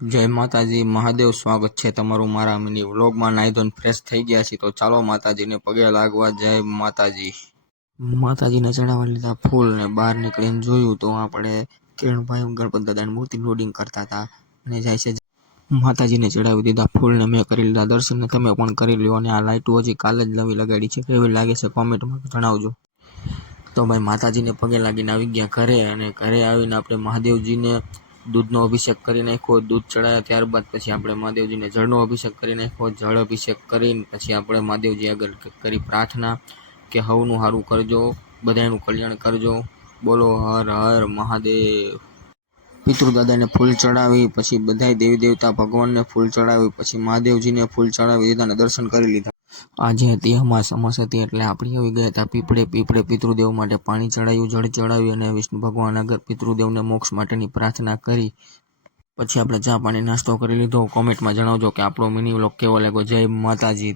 જય માતાજી મહાદેવ, સ્વાગત છે તમારું મારા મિની વ્લોગમાં। નાહી ધોઈને ફ્રેશ થઈ ગયા છીએ તો ચાલો માતાજીને પગે લાગવા। જય માતાજી। માતાજીને ચડાવવા લીધા ફૂલ ને બહાર નીકળીને જોયું તો આપણે કિરણભાઈ ગણપત દાદાની મૂર્તિ લોડિંગ કરતા હતા અને જાય છે। માતાજીને ચડાવી દીધા ફૂલ ને મેં કરી લીધા દર્શન ને તમે પણ કરી લ્યો। અને આ લાઇટો હજી કાલે જ નવી લગાડી છે, કેવી લાગે છે કોમેન્ટમાં જણાવજો। તો ભાઈ માતાજીને પગે લાગીને આવી ગયા ઘરે, અને ઘરે આવીને આપણે મહાદેવજીને દૂધનો અભિષેક કરી નાખ્યો। દૂધ ચડાયા ત્યારબાદ પછી આપણે મહાદેવજીને જળનો અભિષેક કરી નાખ્યો। જળ અભિષેક કરીને પછી આપણે મહાદેવજી આગળ કરી પ્રાર્થના કે હવનું સારું કરજો, બધાનું કલ્યાણ કરજો, બોલો હર હર મહાદેવ। પિતૃદાદાને ફૂલ ચડાવી પછી બધાય દેવી દેવતા ભગવાનને ફૂલ ચડાવી પછી મહાદેવજીને ફૂલ ચડાવી દીધા અને દર્શન કરી લીધા। આજે હતી અમાસ હતી એટલે આપણે આવી ગયા હતા પીપળે પિતૃદેવ માટે પાણી ચડાવ્યું, જળ ચડાવ્યું અને વિષ્ણુ ભગવાન આગળ પિતૃદેવને મોક્ષ માટેની પ્રાર્થના કરી પછી આપણે ચા પાણી નાસ્તો કરી લીધો। કોમેન્ટમાં જણાવજો કે આપણો મિની વ્લોગ કેવો લાગ્યો। જય માતાજી।